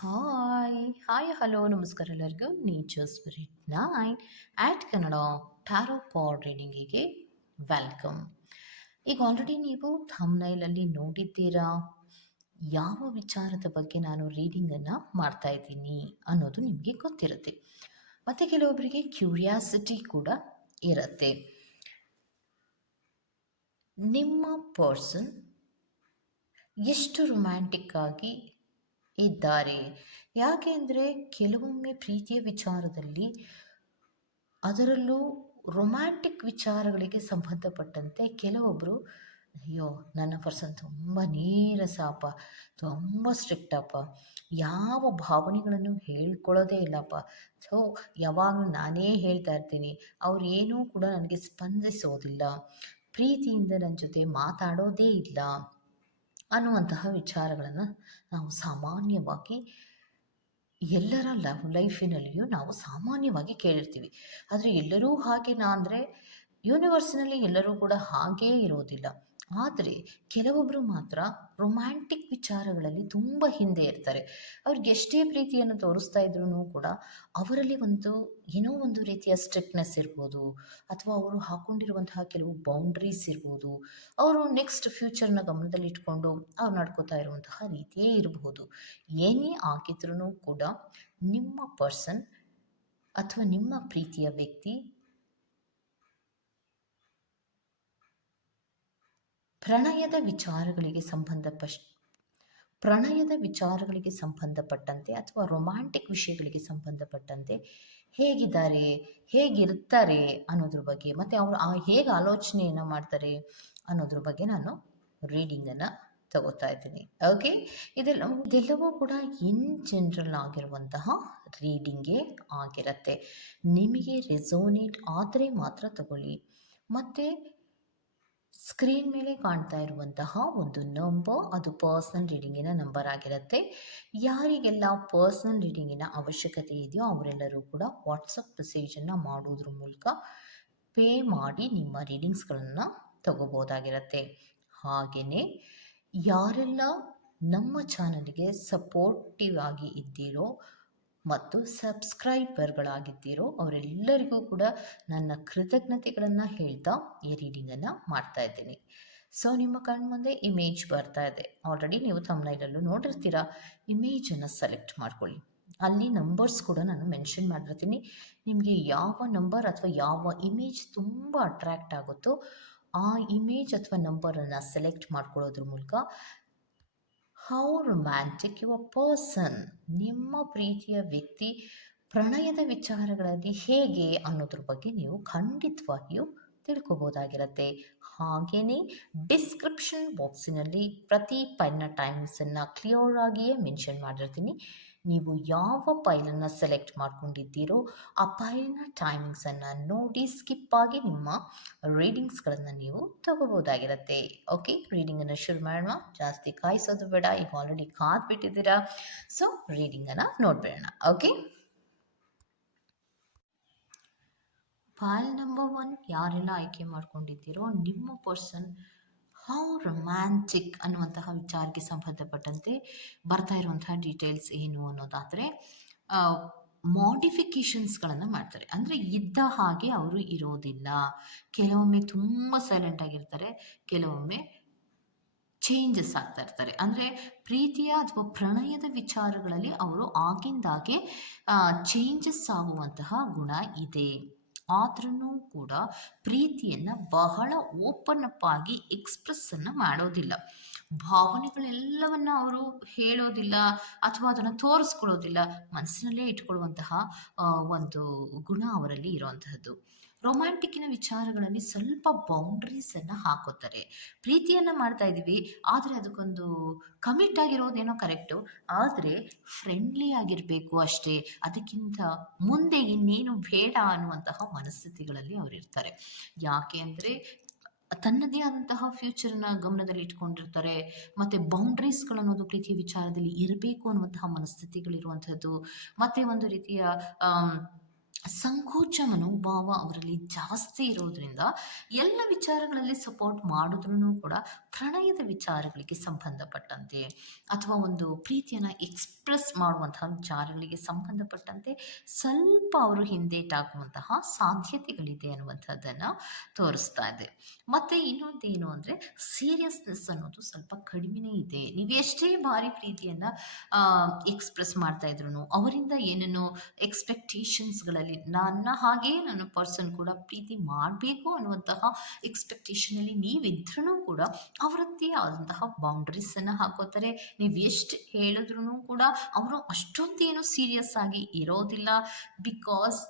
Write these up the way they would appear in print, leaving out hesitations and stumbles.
Hi hello ನಮಸ್ಕಾರ ಎಲ್ಲರಿಗೂ nature spirit nine at Kannada tarot card ರೀಡಿಂಗಿಗೆ ವೆಲ್ಕಮ್. ಈಗ ಆಲ್ರೆಡಿ ನೀವು ಥಂಬ್ನೈಲಲ್ಲಿ ನೋಡಿದ್ದೀರಾ ಯಾವ ವಿಚಾರದ ಬಗ್ಗೆ ನಾನು ರೀಡಿಂಗನ್ನು ಮಾಡ್ತಾ ಇದ್ದೀನಿ ಅನ್ನೋದು ನಿಮಗೆ ಗೊತ್ತಿರುತ್ತೆ. ಮತ್ತು ಕೆಲವೊಬ್ಬರಿಗೆ ಕ್ಯೂರಿಯಾಸಿಟಿ ಕೂಡ ಇರುತ್ತೆ. ನಿಮ್ಮ ಪರ್ಸನ್ ಎಷ್ಟು ರೊಮ್ಯಾಂಟಿಕ್ ಆಗಿ ಇದ್ದಾರೆ. ಯಾಕೆಂದರೆ ಕೆಲವೊಮ್ಮೆ ಪ್ರೀತಿಯ ವಿಚಾರದಲ್ಲಿ, ಅದರಲ್ಲೂ ರೊಮ್ಯಾಂಟಿಕ್ ವಿಚಾರಗಳಿಗೆ ಸಂಬಂಧಪಟ್ಟಂತೆ ಕೆಲವೊಬ್ಬರು ಅಯ್ಯೋ ನನ್ನ ಪರ್ಸನ್ ತುಂಬ ನೀರಸಪ್ಪ, ತುಂಬ ಸ್ಟ್ರಿಕ್ಟಪ್ಪ, ಯಾವ ಭಾವನೆಗಳನ್ನು ಹೇಳ್ಕೊಳ್ಳೋದೇ ಇಲ್ಲಪ್ಪ, ಸೊ ಯಾವಾಗಲೂ ನಾನೇ ಹೇಳ್ತಾ ಇರ್ತೀನಿ, ಅವ್ರು ಏನೂ ಕೂಡ ನನಗೆ ಸ್ಪಂದಿಸೋದಿಲ್ಲ, ಪ್ರೀತಿಯಿಂದ ನನ್ನ ಜೊತೆ ಮಾತಾಡೋದೇ ಇಲ್ಲ ಅನ್ನುವಂತಹ ವಿಚಾರಗಳನ್ನು ನಾವು ಸಾಮಾನ್ಯವಾಗಿ ಎಲ್ಲರ ಲೈಫಿನಲ್ಲಿಯೂ ನಾವು ಸಾಮಾನ್ಯವಾಗಿ ಕೇಳಿರ್ತೀವಿ. ಆದರೆ ಎಲ್ಲರೂ ಹಾಗೇನಾ ಅಂದರೆ ಯೂನಿವರ್ಸಿನಲ್ಲಿ ಎಲ್ಲರೂ ಕೂಡ ಹಾಗೇ ಇರೋದಿಲ್ಲ. ಆದರೆ ಕೆಲವೊಬ್ಬರು ಮಾತ್ರ ರೊಮ್ಯಾಂಟಿಕ್ ವಿಚಾರಗಳಲ್ಲಿ ತುಂಬ ಹಿಂದೆ ಇರ್ತಾರೆ. ಅವ್ರಿಗೆ ಎಷ್ಟೇ ಪ್ರೀತಿಯನ್ನು ತೋರಿಸ್ತಾ ಇದ್ರೂ ಕೂಡ ಅವರಲ್ಲಿ ಏನೋ ಒಂದು ರೀತಿಯ ಸ್ಟ್ರಿಕ್ಟ್ನೆಸ್ ಇರ್ಬೋದು, ಅಥವಾ ಅವರು ಹಾಕ್ಕೊಂಡಿರುವಂತಹ ಕೆಲವು ಬೌಂಡ್ರೀಸ್ ಇರ್ಬೋದು, ಅವರು ನೆಕ್ಸ್ಟ್ ಫ್ಯೂಚರ್ನ ಗಮನದಲ್ಲಿಟ್ಕೊಂಡು ಅವ್ರು ನಡ್ಕೋತಾ ಇರುವಂತಹ ರೀತಿಯೇ ಇರಬಹುದು. ಏನೇ ಆಗಿದ್ರೂ ಕೂಡ ನಿಮ್ಮ ಪರ್ಸನ್ ಅಥವಾ ನಿಮ್ಮ ಪ್ರೀತಿಯ ವ್ಯಕ್ತಿ ಪ್ರಣಯದ ವಿಚಾರಗಳಿಗೆ ಸಂಬಂಧಪಟ್ಟಂತೆ ಅಥವಾ ರೊಮ್ಯಾಂಟಿಕ್ ವಿಷಯಗಳಿಗೆ ಸಂಬಂಧಪಟ್ಟಂತೆ ಹೇಗಿದ್ದಾರೆ, ಹೇಗಿರ್ತಾರೆ ಅನ್ನೋದ್ರ ಬಗ್ಗೆ, ಮತ್ತು ಅವರು ಹೇಗೆ ಆಲೋಚನೆಯನ್ನು ಮಾಡ್ತಾರೆ ಅನ್ನೋದ್ರ ಬಗ್ಗೆ ನಾನು ರೀಡಿಂಗನ್ನು ತಗೋತಾ ಇದ್ದೀನಿ. ಓಕೆ, ಇದೆಲ್ಲವೂ ಕೂಡ ಇನ್ ಜನರಲ್ ಆಗಿರುವಂತಹ ರೀಡಿಂಗೇ ಆಗಿರುತ್ತೆ. ನಿಮಗೆ ರೆಸೋನೇಟ್ ಆದರೆ ಮಾತ್ರ ತಗೊಳ್ಳಿ. ಮತ್ತು ಸ್ಕ್ರೀನ್ ಮೇಲೆ ಕಾಣ್ತಾ ಇರುವಂತಹ ಒಂದು ನಂಬರ್, ಅದು ಪರ್ಸ್ನಲ್ ರೀಡಿಂಗಿನ ನಂಬರ್ ಆಗಿರುತ್ತೆ. ಯಾರಿಗೆಲ್ಲ ಪರ್ಸ್ನಲ್ ರೀಡಿಂಗಿನ ಅವಶ್ಯಕತೆ ಇದೆಯೋ ಅವರೆಲ್ಲರೂ ಕೂಡ ವಾಟ್ಸಪ್ ಮೆಸೇಜನ್ನು ಮಾಡೋದ್ರ ಮೂಲಕ ಪೇ ಮಾಡಿ ನಿಮ್ಮ ರೀಡಿಂಗ್ಸ್ಗಳನ್ನು ತಗೋಬೋದಾಗಿರುತ್ತೆ. ಹಾಗೆಯೇ ಯಾರೆಲ್ಲ ನಮ್ಮ ಚಾನಲ್ಗೆ ಸಪೋರ್ಟಿವ್ ಆಗಿ ಇದ್ದೀರೋ ಮತ್ತು ಸಬ್ಸ್ಕ್ರೈಬರ್ಗಳಾಗಿದ್ದೀರೋ ಅವರೆಲ್ಲರಿಗೂ ಕೂಡ ನನ್ನ ಕೃತಜ್ಞತೆಗಳನ್ನು ಹೇಳ್ತಾ ಈ ರೀಡಿಂಗನ್ನು ಮಾಡ್ತಾ ಇದ್ದೀನಿ. ಸೊ ನಿಮ್ಮ ಕಣ್ಮುಂದೆ ಇಮೇಜ್ ಬರ್ತಾ ಇದೆ, ಆಲ್ರೆಡಿ ನೀವು ಥಂಬ್ನೈಲಲ್ಲೂ ನೋಡಿರ್ತೀರ. ಇಮೇಜನ್ನು ಸೆಲೆಕ್ಟ್ ಮಾಡ್ಕೊಳ್ಳಿ. ಅಲ್ಲಿ ನಂಬರ್ಸ್ ಕೂಡ ನಾನು ಮೆನ್ಷನ್ ಮಾಡಿರ್ತೀನಿ. ನಿಮಗೆ ಯಾವ ನಂಬರ್ ಅಥವಾ ಯಾವ ಇಮೇಜ್ ತುಂಬ ಅಟ್ರ್ಯಾಕ್ಟ್ ಆಗುತ್ತೋ ಆ ಇಮೇಜ್ ಅಥವಾ ನಂಬರನ್ನು ಸೆಲೆಕ್ಟ್ ಮಾಡ್ಕೊಳ್ಳೋದ್ರ ಮೂಲಕ ಹೌ ರೊಮ್ಯಾಂಟಿಕ್ ಯುವರ್ ಪರ್ಸನ್, ನಿಮ್ಮ ಪ್ರೀತಿಯ ವ್ಯಕ್ತಿ ಪ್ರಣಯದ ವಿಚಾರಗಳಲ್ಲಿ ಹೇಗೆ ಅನ್ನೋದ್ರ ಬಗ್ಗೆ ನೀವು ಖಂಡಿತವಾಗಿಯೂ ತಿಳ್ಕೊಬೋದಾಗಿರುತ್ತೆ. ಹಾಗೆಯೇ ಡಿಸ್ಕ್ರಿಪ್ಷನ್ ಬಾಕ್ಸಿನಲ್ಲಿ ಪ್ರತಿ ಫೈಲ್ನ ಟೈಮ್ಸನ್ನು ಕ್ಲಿಯರ್ ಆಗಿಯೇ ಮೆನ್ಷನ್ ಮಾಡಿರ್ತೀನಿ. ನೀವು ಯಾವ ಫೈಲನ್ನು ಸೆಲೆಕ್ಟ್ ಮಾಡ್ಕೊಂಡಿದ್ದೀರೋ ಆ ಫೈಲ್ನ ಟೈಮಿಂಗ್ಸನ್ನು ನೋಡಿ ಸ್ಕಿಪ್ ಆಗಿ ನಿಮ್ಮ ರೀಡಿಂಗ್ಸ್ಗಳನ್ನು ನೀವು ತಗೋಬೋದಾಗಿರುತ್ತೆ. ಓಕೆ, ರೀಡಿಂಗನ್ನು ಶುರು ಮಾಡೋಣ. ಜಾಸ್ತಿ ಕಾಯಿಸೋದು ಬೇಡ, ಈಗ ಆಲ್ರೆಡಿ ಕಾದ್ಬಿಟ್ಟಿದ್ದೀರಾ. ಸೊ ರೀಡಿಂಗನ್ನು ನೋಡ್ಬೇಡ. ಓಕೆ, ಫೈಲ್ ನಂಬರ್ 1 ಯಾರೆಲ್ಲ ಆಯ್ಕೆ ಮಾಡ್ಕೊಂಡಿದ್ದೀರೋ ನಿಮ್ಮ ಪರ್ಸನ್ ಹೌ ರೊಮ್ಯಾಂಟಿಕ್ ಅನ್ನುವಂತಹ ವಿಚಾರಕ್ಕೆ ಸಂಬಂಧಪಟ್ಟಂತೆ ಬರ್ತಾ ಇರುವಂತಹ ಡೀಟೇಲ್ಸ್ ಏನು ಅನ್ನೋದಾದರೆ, ಮಾಡಿಫಿಕೇಷನ್ಸ್ಗಳನ್ನು ಮಾಡ್ತಾರೆ. ಅಂದರೆ ಇದ್ದ ಹಾಗೆ ಅವರು ಇರೋದಿಲ್ಲ. ಕೆಲವೊಮ್ಮೆ ತುಂಬ ಸೈಲೆಂಟ್ ಆಗಿರ್ತಾರೆ, ಕೆಲವೊಮ್ಮೆ ಚೇಂಜಸ್ ಆಗ್ತಾ ಇರ್ತಾರೆ. ಅಂದರೆ ಪ್ರೀತಿಯ ಅಥವಾ ಪ್ರಣಯದ ವಿಚಾರಗಳಲ್ಲಿ ಅವರು ಆಗಿಂದಾಗೆ ಚೇಂಜಸ್ ಆಗುವಂತಹ ಗುಣ ಇದೆ. ಆದ್ರೂ ಕೂಡ ಪ್ರೀತಿಯನ್ನು ಬಹಳ ಓಪನ್ ಅಪ್ ಆಗಿ ಎಕ್ಸ್ಪ್ರೆಸ್ಸನ್ನು ಮಾಡೋದಿಲ್ಲ. ಭಾವನೆಗಳೆಲ್ಲವನ್ನು ಅವರು ಹೇಳೋದಿಲ್ಲ ಅಥವಾ ಅದನ್ನು ತೋರಿಸ್ಕೊಳ್ಳೋದಿಲ್ಲ, ಮನಸ್ಸಿನಲ್ಲೇ ಇಟ್ಕೊಳ್ಳುವಂತಹ ಒಂದು ಗುಣ ಅವರಲ್ಲಿ ಇರುವಂತಹದ್ದು. ರೊಮ್ಯಾಂಟಿಕ್ಕಿನ ವಿಚಾರಗಳಲ್ಲಿ ಸ್ವಲ್ಪ ಬೌಂಡ್ರೀಸನ್ನು ಹಾಕೋತಾರೆ. ಪ್ರೀತಿಯನ್ನು ಮಾಡ್ತಾ ಇದ್ದೀವಿ, ಆದರೆ ಅದಕ್ಕೊಂದು ಕಮಿಟ್ ಆಗಿರೋದೇನೋ ಕರೆಕ್ಟು, ಆದರೆ ಫ್ರೆಂಡ್ಲಿ ಆಗಿರಬೇಕು ಅಷ್ಟೇ, ಅದಕ್ಕಿಂತ ಮುಂದೆ ಇನ್ನೇನು ಬೇಡ ಅನ್ನುವಂತಹ ಮನಸ್ಥಿತಿಗಳಲ್ಲಿ ಅವರಿರ್ತಾರೆ. ಯಾಕೆ ಅಂದರೆ ತನ್ನದೇ ಆದಂತಹ ಫ್ಯೂಚರ್ನ ಗಮನದಲ್ಲಿ ಇಟ್ಕೊಂಡಿರ್ತಾರೆ. ಮತ್ತು ಬೌಂಡ್ರೀಸ್ಗಳು ಅನ್ನೋದು ಪ್ರೀತಿಯ ವಿಚಾರದಲ್ಲಿ ಇರಬೇಕು ಅನ್ನುವಂತಹ ಮನಸ್ಥಿತಿಗಳಿರುವಂಥದ್ದು. ಮತ್ತು ಒಂದು ರೀತಿಯ ಸಂಕೋಚ ಮನೋಭಾವ ಅವರಲ್ಲಿ ಜಾಸ್ತಿ ಇರೋದ್ರಿಂದ ಎಲ್ಲ ವಿಚಾರಗಳಲ್ಲಿ ಸಪೋರ್ಟ್ ಮಾಡಿದ್ರೂ ಕೂಡ ಪ್ರಣಯದ ವಿಚಾರಗಳಿಗೆ ಸಂಬಂಧಪಟ್ಟಂತೆ ಅಥವಾ ಒಂದು ಪ್ರೀತಿಯನ್ನು ಎಕ್ಸ್‌ಪ್ರೆಸ್ ಮಾಡುವಂತಹ ವಿಚಾರಗಳಿಗೆ ಸಂಬಂಧಪಟ್ಟಂತೆ ಸ್ವಲ್ಪ ಅವರು ಹಿಂದೇಟಾಗುವಂತಹ ಸಾಧ್ಯತೆಗಳಿದೆ ಅನ್ನುವಂಥದ್ದನ್ನು ತೋರಿಸ್ತಾ ಇದೆ. ಮತ್ತು ಇನ್ನೊಂದೇನು ಅಂದರೆ ಸೀರಿಯಸ್ನೆಸ್ ಅನ್ನೋದು ಸ್ವಲ್ಪ ಕಡಿಮೆನೇ ಇದೆ. ನೀವು ಎಷ್ಟೇ ಬಾರಿ ಪ್ರೀತಿಯನ್ನು ಎಕ್ಸ್‌ಪ್ರೆಸ್ ಮಾಡ್ತಾ ಇದ್ರೂ ಅವರಿಂದ ಏನನ್ನು ಎಕ್ಸ್ಪೆಕ್ಟೇಷನ್ಸ್‌ಗಳಲ್ಲಿ ನನ್ನ ಹಾಗೆ ನನ್ನ ಪರ್ಸನ್ ಕೂಡ ಪ್ರೀತಿ ಮಾಡಬೇಕು ಅನ್ನುವಂತಹ ಎಕ್ಸ್ಪೆಕ್ಟೇಷನಲ್ಲಿ ನೀವಿದ್ರೂ ಕೂಡ ಅವರದ್ದೇ ಆದಂತಹ ಬೌಂಡ್ರೀಸನ್ನು ಹಾಕೋತಾರೆ. ನೀವು ಎಷ್ಟು ಹೇಳಿದ್ರೂ ಕೂಡ ಅವರು ಅಷ್ಟೊಂದೇನು ಸೀರಿಯಸ್ ಆಗಿ ಇರೋದಿಲ್ಲ. ಬಿಕಾಸ್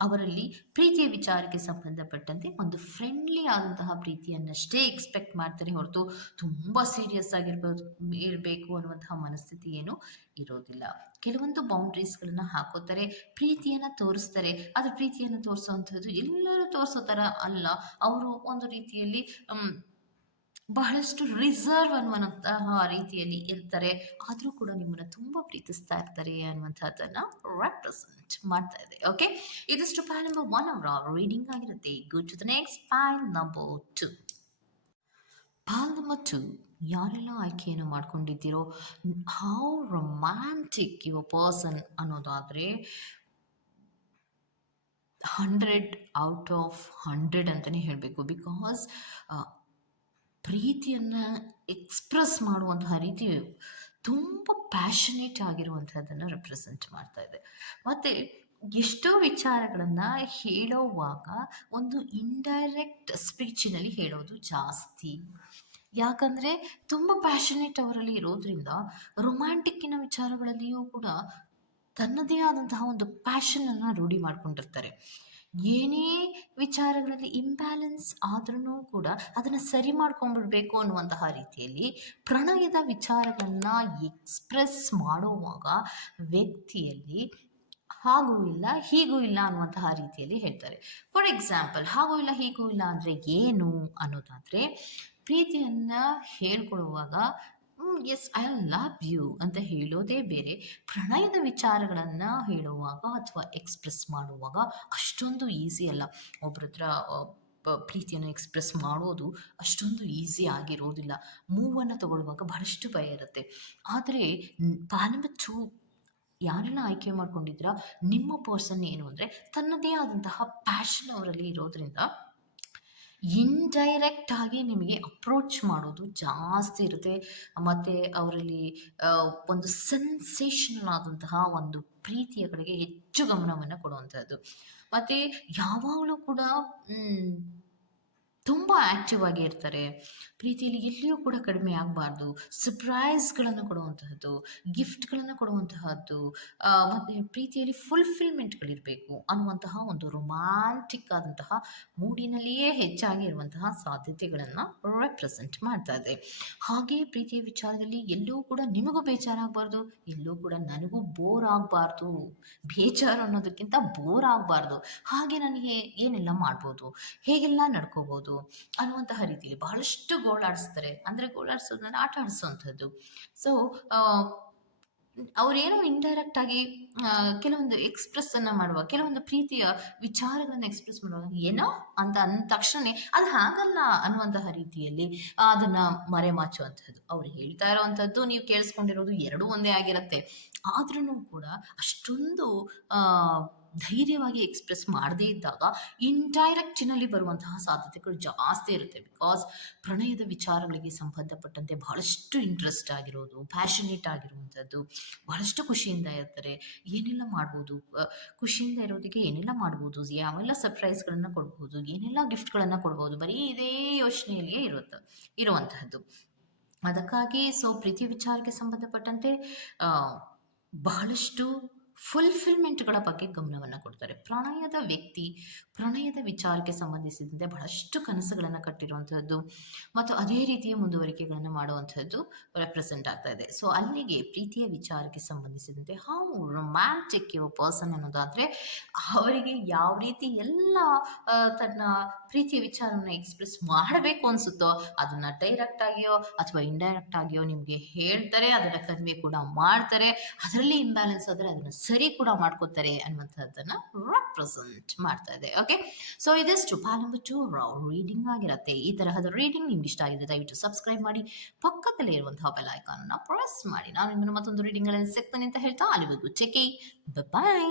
ಅವರಲ್ಲಿ ಪ್ರೀತಿಯ ವಿಚಾರಕ್ಕೆ ಸಂಬಂಧಪಟ್ಟಂತೆ ಒಂದು ಫ್ರೆಂಡ್ಲಿ ಆದಂತಹ ಪ್ರೀತಿಯನ್ನಷ್ಟೇ ಎಕ್ಸ್ಪೆಕ್ಟ್ ಮಾಡ್ತಾರೆ ಹೊರತು ತುಂಬ ಸೀರಿಯಸ್ ಆಗಿರ್ಬೋದು ಇರಬೇಕು ಅನ್ನುವಂತಹ ಮನಸ್ಥಿತಿ ಏನು ಇರೋದಿಲ್ಲ. ಕೆಲವೊಂದು ಬೌಂಡ್ರೀಸ್ಗಳನ್ನು ಹಾಕೋತಾರೆ, ಪ್ರೀತಿಯನ್ನು ತೋರಿಸ್ತಾರೆ. ಆದರೆ ಪ್ರೀತಿಯನ್ನು ತೋರಿಸೋವಂಥದ್ದು ಎಲ್ಲರೂ ತೋರಿಸೋ ಥರ ಅಲ್ಲ. ಅವರು ಒಂದು ರೀತಿಯಲ್ಲಿ ಬಹಳಷ್ಟು ರಿಸರ್ವ್ ಅನ್ನುವಂತಹ ರೀತಿಯಲ್ಲಿ ಇರ್ತಾರೆ. ಆದರೂ ಕೂಡ ನಿಮ್ಮನ್ನು ತುಂಬ ಪ್ರೀತಿಸ್ತಾ ಇರ್ತಾರೆ ಅನ್ನುವಂಥದ್ದನ್ನು ರೆಪ್ರೆಸೆಂಟ್ ಮಾಡ್ತಾ ಇದೆ. ಓಕೆ, ಇದಿಷ್ಟು ಫೈಲ್ ನಂಬರ್ 1 ಅವರ ರೀಡಿಂಗ್ ಆಗಿರುತ್ತೆ. Go to the next file number 2. File number 2 ಯಾರೆಲ್ಲ ಆಯ್ಕೆಯನ್ನು ಮಾಡ್ಕೊಂಡಿದ್ದೀರೋ, ಹೌ ರೊಮ್ಯಾಂಟಿಕ್ ಯುವರ್ ಪರ್ಸನ್ ಅನ್ನೋದಾದರೆ 100 ಔಟ್ ಆಫ್ 100 ಅಂತಲೇ ಹೇಳಬೇಕು. ಬಿಕಾಸ್ ಪ್ರೀತಿಯನ್ನು ಎಕ್ಸ್‌ಪ್ರೆಸ್ ಮಾಡುವಂತಹ ರೀತಿ ತುಂಬ ಪ್ಯಾಷನೇಟ್ ಆಗಿರುವಂಥದ್ದನ್ನು ರೆಪ್ರೆಸೆಂಟ್ ಮಾಡ್ತಾ ಇದೆ. ಮತ್ತು ಎಷ್ಟೋ ವಿಚಾರಗಳನ್ನು ಹೇಳೋವಾಗ ಒಂದು ಇಂಡೈರೆಕ್ಟ್ ಸ್ಪೀಚಿನಲ್ಲಿ ಹೇಳೋದು ಜಾಸ್ತಿ. ಯಾಕಂದರೆ ತುಂಬ ಪ್ಯಾಷನೇಟ್ ಅವರಲ್ಲಿ ಇರೋದ್ರಿಂದ ರೊಮ್ಯಾಂಟಿಕ್ಕಿನ ವಿಚಾರಗಳಲ್ಲಿಯೂ ಕೂಡ ತನ್ನದೇ ಆದಂತಹ ಒಂದು ಪ್ಯಾಷನನ್ನು ರೂಢಿ ಮಾಡ್ಕೊಂಡಿರ್ತಾರೆ. ಏನೇ ವಿಚಾರಗಳಲ್ಲಿ ಇಂಬ್ಯಾಲೆನ್ಸ್ ಆದ್ರೂ ಕೂಡ ಅದನ್ನು ಸರಿ ಮಾಡ್ಕೊಂಡ್ಬಿಡ್ಬೇಕು ಅನ್ನುವಂತಹ ರೀತಿಯಲ್ಲಿ ಪ್ರಣಯದ ವಿಚಾರಗಳನ್ನು ಎಕ್ಸ್‌ಪ್ರೆಸ್ ಮಾಡುವಾಗ ವ್ಯಕ್ತಿಯಲ್ಲಿ ಹಾಗೂ ಇಲ್ಲ ಹೀಗೂ ಇಲ್ಲ ಅನ್ನುವಂತಹ ರೀತಿಯಲ್ಲಿ ಹೇಳ್ತಾರೆ. ಫಾರ್ ಎಕ್ಸಾಂಪಲ್, ಹಾಗೂ ಇಲ್ಲ ಹೀಗೂ ಇಲ್ಲ ಅಂದರೆ ಏನು ಅನ್ನೋದಾದರೆ, ಪ್ರೀತಿಯನ್ನು ಹೇಳ್ಕೊಡುವಾಗ ಎಸ್ ಐ ಲವ್ ಯು ಅಂತ ಹೇಳೋದೇ ಬೇರೆ, ಪ್ರಣಯದ ವಿಚಾರಗಳನ್ನು ಹೇಳುವಾಗ ಅಥವಾ ಎಕ್ಸ್‌ಪ್ರೆಸ್ ಮಾಡುವಾಗ ಅಷ್ಟೊಂದು ಈಸಿ ಅಲ್ಲ. ಒಬ್ಬರ ಹತ್ರ ಪ್ರೀತಿಯನ್ನು ಎಕ್ಸ್‌ಪ್ರೆಸ್ ಮಾಡೋದು ಅಷ್ಟೊಂದು ಈಸಿ ಆಗಿರೋದಿಲ್ಲ. ಮೂವನ್ನು ತಗೊಳ್ಳುವಾಗ ಬಹಳಷ್ಟು ಭಯ ಇರುತ್ತೆ. ಆದರೆ ಪಾಲಂಬಚ್ಚು ಯಾರೆಲ್ಲ ಆಯ್ಕೆ ಮಾಡ್ಕೊಂಡಿದ್ದೀರಾ, ನಿಮ್ಮ ಪರ್ಸನ್ ಏನು ಅಂದರೆ ತನ್ನದೇ ಆದಂತಹ ಪ್ಯಾಷನ್ ಅವರಲ್ಲಿ ಇರೋದ್ರಿಂದ ಇಂಡೈರೆಕ್ಟ್ ಆಗಿ ನಿಮಗೆ ಅಪ್ರೋಚ್ ಮಾಡೋದು ಜಾಸ್ತಿ ಇರುತ್ತೆ. ಮತ್ತು ಅವರಲ್ಲಿ ಒಂದು ಸೆನ್ಸೇಷನಲ್ ಆದಂತಹ ಒಂದು ಪ್ರೀತಿಯ ಕಡೆಗೆ ಹೆಚ್ಚು ಗಮನವನ್ನು ಕೊಡುವಂಥದ್ದು. ಮತ್ತು ಯಾವಾಗಲೂ ಕೂಡ ತುಂಬ ಆ್ಯಕ್ಟಿವ್ ಆಗಿ ಇರ್ತಾರೆ. ಪ್ರೀತಿಯಲ್ಲಿ ಎಲ್ಲಿಯೂ ಕೂಡ ಕಡಿಮೆ ಆಗಬಾರ್ದು. ಸರ್ಪ್ರೈಸ್ಗಳನ್ನು ಕೊಡುವಂತಹದ್ದು, ಗಿಫ್ಟ್ಗಳನ್ನು ಕೊಡುವಂತಹದ್ದು, ಮತ್ತು ಪ್ರೀತಿಯಲ್ಲಿ ಫುಲ್ಫಿಲ್ಮೆಂಟ್ಗಳಿರಬೇಕು ಅನ್ನುವಂತಹ ಒಂದು ರೊಮ್ಯಾಂಟಿಕ್ ಆದಂತಹ ಮೂಡಿನಲ್ಲಿಯೇ ಹೆಚ್ಚಾಗಿ ಇರುವಂತಹ ಸಾಧ್ಯತೆಗಳನ್ನು ರೆಪ್ರೆಸೆಂಟ್ ಮಾಡ್ತಾ ಇದೆ. ಹಾಗೆ ಪ್ರೀತಿಯ ವಿಚಾರದಲ್ಲಿ ಎಲ್ಲೂ ಕೂಡ ನಿಮಗೂ ಬೇಜಾರಾಗಬಾರ್ದು, ಎಲ್ಲೂ ಕೂಡ ನನಗೂ ಬೋರ್ ಆಗಬಾರ್ದು. ಬೇಜಾರು ಅನ್ನೋದಕ್ಕಿಂತ ಬೋರ್ ಆಗಬಾರ್ದು. ಹಾಗೆ ನನಗೆ ಏನೆಲ್ಲ ಮಾಡ್ಬೋದು, ಹೇಗೆಲ್ಲ ನಡ್ಕೋಬೋದು ಅನ್ನುವಂತಹ ರೀತಿಯಲ್ಲಿ ಬಹಳಷ್ಟು ಗೋಳಾಡಿಸ್ತಾರೆ. ಅಂದರೆ ಗೋಳಾಡಿಸೋದಂದ್ರೆ ಆಟ ಆಡಿಸೋವಂಥದ್ದು. ಸೊ ಅವರೇನೋ ಇಂಡೈರೆಕ್ಟ್ ಆಗಿ ಕೆಲವೊಂದು ಎಕ್ಸ್‌ಪ್ರೆಸ್ಸನ್ನು ಮಾಡುವಾಗ, ಕೆಲವೊಂದು ಪ್ರೀತಿಯ ವಿಚಾರಗಳನ್ನು ಎಕ್ಸ್‌ಪ್ರೆಸ್ ಮಾಡುವಾಗ ಏನೋ ಅಂತ ಅಂದ ತಕ್ಷಣ ಅದು ಹಾಗಲ್ಲ ಅನ್ನುವಂತಹ ರೀತಿಯಲ್ಲಿ ಅದನ್ನು ಮರೆಮಾಚುವಂಥದ್ದು. ಅವ್ರು ಹೇಳ್ತಾ ಇರೋವಂಥದ್ದು ನೀವು ಕೇಳಿಸ್ಕೊಂಡಿರೋದು ಎರಡೂ ಒಂದೇ ಆಗಿರುತ್ತೆ. ಆದ್ರೂ ಕೂಡ ಅಷ್ಟೊಂದು ಧೈರ್ಯವಾಗಿ ಎಕ್ಸ್‌ಪ್ರೆಸ್ ಮಾಡದೇ ಇದ್ದಾಗ ಇಂಡೈರೆಕ್ಟಿನಲ್ಲಿ ಬರುವಂತಹ ಸಾಧ್ಯತೆಗಳು ಜಾಸ್ತಿ ಇರುತ್ತೆ. ಬಿಕಾಸ್ ಪ್ರಣಯದ ವಿಚಾರಗಳಿಗೆ ಸಂಬಂಧಪಟ್ಟಂತೆ ಬಹಳಷ್ಟು ಇಂಟ್ರೆಸ್ಟ್ ಆಗಿರೋದು, ಪ್ಯಾಷನೇಟ್ ಆಗಿರುವಂಥದ್ದು, ಬಹಳಷ್ಟು ಖುಷಿಯಿಂದ ಇರ್ತಾರೆ. ಏನೆಲ್ಲ ಮಾಡ್ಬೋದು, ಖುಷಿಯಿಂದ ಇರೋದಕ್ಕೆ ಏನೆಲ್ಲ ಮಾಡ್ಬೋದು, ಯಾವೆಲ್ಲ ಸರ್ಪ್ರೈಸ್ಗಳನ್ನು ಕೊಡ್ಬೋದು, ಏನೆಲ್ಲ ಗಿಫ್ಟ್ಗಳನ್ನು ಕೊಡ್ಬೋದು, ಬರೀ ಇದೇ ಯೋಚನೆಯಲ್ಲಿಯೇ ಇರುವಂತಹದ್ದು. ಅದಕ್ಕಾಗಿ ಪ್ರೀತಿ ವಿಚಾರಕ್ಕೆ ಸಂಬಂಧಪಟ್ಟಂತೆ ಬಹಳಷ್ಟು ಫುಲ್ಫಿಲ್ಮೆಂಟ್ಗಳ ಬಗ್ಗೆ ಗಮನವನ್ನು ಕೊಡ್ತಾರೆ. ಪ್ರಣಯದ ವ್ಯಕ್ತಿ ಪ್ರಣಯದ ವಿಚಾರಕ್ಕೆ ಸಂಬಂಧಿಸಿದಂತೆ ಬಹಳಷ್ಟು ಕನಸುಗಳನ್ನು ಕಟ್ಟಿರುವಂಥದ್ದು ಮತ್ತು ಅದೇ ರೀತಿಯ ಮುಂದುವರಿಕೆಗಳನ್ನು ಮಾಡುವಂಥದ್ದು ರೆಪ್ರೆಸೆಂಟ್ ಆಗ್ತಾ ಇದೆ. ಅಲ್ಲಿಗೆ ಪ್ರೀತಿಯ ವಿಚಾರಕ್ಕೆ ಸಂಬಂಧಿಸಿದಂತೆ ಹೌ ರೊಮ್ಯಾಂಟಿಕ್ ಯುವರ್ ಪರ್ಸನ್ ಅನ್ನೋದಾದರೆ, ಅವರಿಗೆ ಯಾವ ರೀತಿ ಎಲ್ಲ ತನ್ನ ಪ್ರೀತಿಯ ವಿಚಾರವನ್ನು ಎಕ್ಸ್‌ಪ್ರೆಸ್ ಮಾಡಬೇಕು ಅನಿಸುತ್ತೋ ಅದನ್ನು ಡೈರೆಕ್ಟ್ ಆಗಿಯೋ ಅಥವಾ ಇಂಡೈರೆಕ್ಟ್ ಆಗಿಯೋ ನಿಮಗೆ ಹೇಳ್ತಾರೆ. ಅದನ್ನು ಕನ್ವೆ ಕೂಡ ಮಾಡ್ತಾರೆ. ಅದರಲ್ಲಿ ಇಂಬ್ಯಾಲೆನ್ಸ್ ಆದರೆ ಅದನ್ನು ಸರಿ ಕೂಡ ಮಾಡ್ಕೋತಾರೆ ಅನ್ನುವಂಥದ್ದನ್ನ ರೆಪ್ರೆಸೆಂಟ್ ಮಾಡ್ತಾ ಇದೆ. ಓಕೆ, ಸೊ ಇದಿಷ್ಟು ಪಾಲಂಬಚೂರ ರೀಡಿಂಗ್ ಆಗಿರತ್ತೆ. ಈ ತರಹದ ರೀಡಿಂಗ್ ನಿಮ್ಗೆ ಇಷ್ಟ ಆಗಿದೆ ದಯವಿಟ್ಟು ಸಬ್ಸ್ಕ್ರೈಬ್ ಮಾಡಿ, ಪಕ್ಕದಲ್ಲೇ ಇರುವಂತಹ ಬೆಲ್ ಐಕಾನ್ ಅನ್ನ ಪ್ರೆಸ್ ಮಾಡಿ. ನಾನು ನಿಮ್ಮನ್ನು ಮತ್ತೊಂದು ರೀಡಿಂಗ್ ಅಲ್ಲಿ ಸಿಗ್ತೇನೆ ಅಂತ ಹೇಳ್ತಾ ಅಲ್ಲಿವರೆಗೂ ಚೆಕ್ ಬಾಯ್.